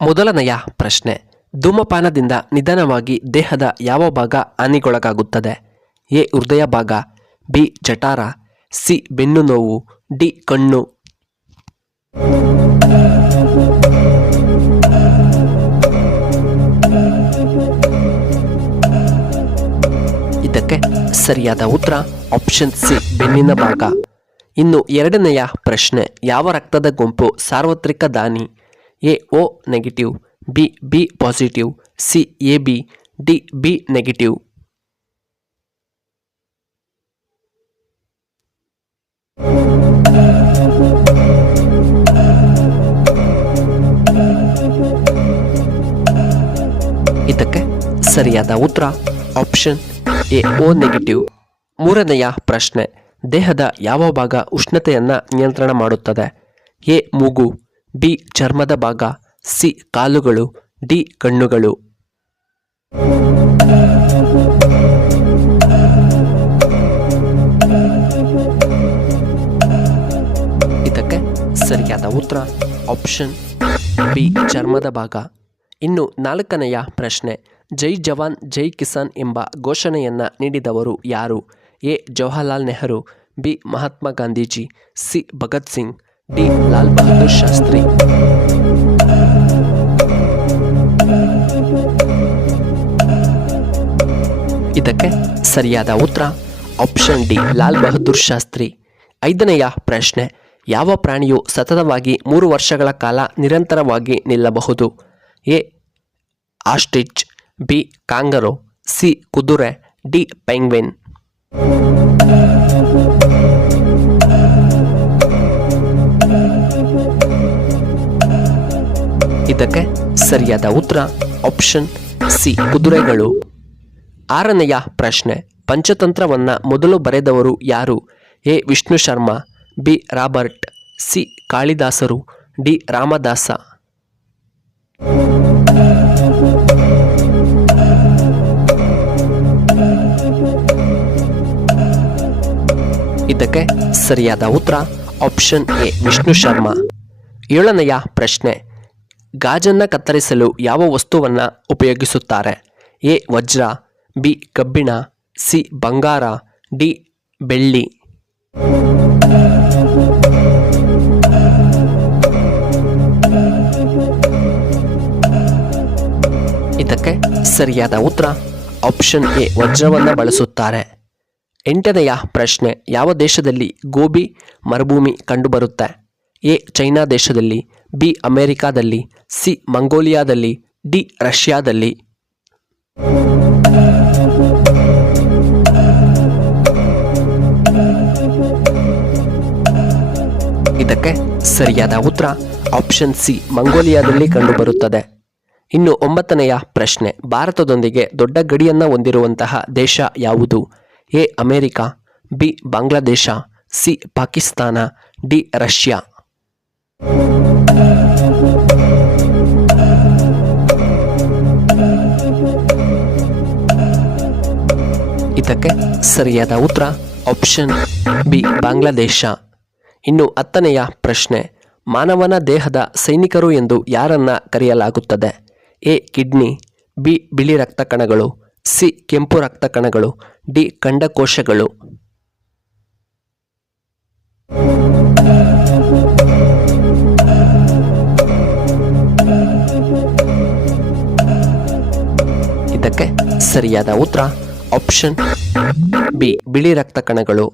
ಮೊದಲನೆಯ ಪ್ರಶ್ನೆ, ಧೂಮಪಾನದಿಂದ ನಿಧಾನವಾಗಿ ದೇಹದ ಯಾವ ಭಾಗ ಹಾನಿಗೊಳಗಾಗುತ್ತದೆ? ಎ ಹೃದಯ ಭಾಗ, ಬಿ ಜಠರ, ಸಿ ಬೆನ್ನು ನೋವು, ಡಿ ಕಣ್ಣು. ಇದಕ್ಕೆ ಸರಿಯಾದ ಉತ್ತರ ಆಪ್ಷನ್ ಸಿ ಬೆನ್ನಿನ ಭಾಗ. ಇನ್ನು ಎರಡನೆಯ ಪ್ರಶ್ನೆ, ಯಾವ ರಕ್ತದ ಗುಂಪು ಸಾರ್ವತ್ರಿಕ ದಾನಿ? A O negative, B B positive, C A B, D B negative. ಇದಕ್ಕೆ ಸರಿಯಾದ ಉತ್ತರ ಆಪ್ಷನ್ ಎ ಓ ನೆಗೆಟಿವ್. ಮೂರನೆಯ ಪ್ರಶ್ನೆ, ದೇಹದ ಯಾವ ಭಾಗ ಉಷ್ಣತೆಯನ್ನು ನಿಯಂತ್ರಣ ಮಾಡುತ್ತದೆ? ಎ ಮೂಗು, ಬಿ ಚರ್ಮದ ಭಾಗ, ಸಿ ಕಾಲುಗಳು, ಡಿ ಕಣ್ಣುಗಳು. ಇದಕ್ಕೆ ಸರಿಯಾದ ಉತ್ತರ ಆಪ್ಷನ್ ಬಿ ಚರ್ಮದ ಭಾಗ. ಇನ್ನು ನಾಲ್ಕನೆಯ ಪ್ರಶ್ನೆ, ಜೈ ಜವಾನ್ ಜೈ ಕಿಸಾನ್ ಎಂಬ ಘೋಷಣೆಯನ್ನು ನೀಡಿದವರು ಯಾರು? A Jawaharlal Nehru, B Mahatma Gandhiji, C Bhagat Singh, D Lal Bahadur Shastri. ಇದಕ್ಕೆ ಸರಿಯಾದ ಉತ್ತರ ಆಪ್ಷನ್ ಡಿ ಲಾಲ್ ಬಹದ್ದೂರ್ ಶಾಸ್ತ್ರಿ. ಐದನೆಯ ಪ್ರಶ್ನೆ, ಯಾವ ಪ್ರಾಣಿಯು ಸತತವಾಗಿ 3 ವರ್ಷಗಳ ಕಾಲ ನಿರಂತರವಾಗಿ ನಿಲ್ಲಬಹುದು? A ostrich, B kangaroo, C ಕುದುರೆ, ಡಿ ಪೆಂಗ್ವಿನ್. ಇದಕ್ಕೆ ಸರಿಯಾದ ಉತ್ತರ ಆಪ್ಷನ್ ಸಿ ಕುದುರೆಗಳು. ಆರನೆಯ ಪ್ರಶ್ನೆ, ಪಂಚತಂತ್ರವನ್ನು ಮೊದಲು ಬರೆದವರು ಯಾರು? A Vishnu Sharma, B Robert, C ಕಾಳಿದಾಸರು, ಡಿ ರಾಮದಾಸ. ಇದಕ್ಕೆ ಸರಿಯಾದ ಉತ್ತರ ಆಪ್ಷನ್ ಎ ವಿಷ್ಣು ಶರ್ಮಾ. ಏಳನೆಯ ಪ್ರಶ್ನೆ, ಗಾಜನ್ನು ಕತ್ತರಿಸಲು ಯಾವ ವಸ್ತುವನ್ನು ಉಪಯೋಗಿಸುತ್ತಾರೆ? ಎ ವಜ್ರ, ಬಿ ಕಬ್ಬಿಣ, ಸಿ ಬಂಗಾರ, ಡಿ ಬೆಳ್ಳಿ. ಇದಕ್ಕೆ ಸರಿಯಾದ ಉತ್ತರ ಆಪ್ಷನ್ ಎ ವಜ್ರವನ್ನು ಬಳಸುತ್ತಾರೆ. ಎಂಟನೆಯ ಪ್ರಶ್ನೆ, ಯಾವ ದೇಶದಲ್ಲಿ ಗೋಬಿ ಮರುಭೂಮಿ ಕಂಡುಬರುತ್ತೆ? ಎ ಚೈನಾ ದೇಶದಲ್ಲಿ, ಬಿ ಅಮೆರಿಕಾದಲ್ಲಿ, ಸಿ ಮಂಗೋಲಿಯಾದಲ್ಲಿ, ಡಿ ರಷ್ಯಾದಲ್ಲಿ. ಇದಕ್ಕೆ ಸರಿಯಾದ ಉತ್ತರ ಆಪ್ಷನ್ ಸಿ ಮಂಗೋಲಿಯಾದಲ್ಲಿ ಕಂಡುಬರುತ್ತದೆ. ಇನ್ನು 9ನೆಯ ಪ್ರಶ್ನೆ, ಭಾರತದೊಂದಿಗೆ ದೊಡ್ಡ ಗಡಿಯನ್ನು ಹೊಂದಿರುವಂತಹ ದೇಶ ಯಾವುದು? A America, B Bangladesh, C Pakistan, D Russia. ಇದಕ್ಕೆ ಸರಿಯಾದ ಉತ್ತರ ಆಪ್ಷನ್ ಬಿ ಬಾಂಗ್ಲಾದೇಶ. ಇನ್ನು 10ನೆಯ ಪ್ರಶ್ನೆ, ಮಾನವನ ದೇಹದ ಸೈನಿಕರು ಎಂದು ಯಾರನ್ನ ಕರೆಯಲಾಗುತ್ತದೆ? ಎ ಕಿಡ್ನಿ, ಬಿ ಬಿಳಿ ರಕ್ತ ಕಣಗಳು, ಸಿ ಕೆಂಪು ರಕ್ತ ಕಣಗಳು, ಡಿ ಕಂಡಕೋಶಗಳು. ಇದಕ್ಕೆ ಸರಿಯಾದ ಉತ್ತರ ಆಪ್ಷನ್ ಬಿ ಬಿಳಿ ರಕ್ತ ಕಣಗಳು.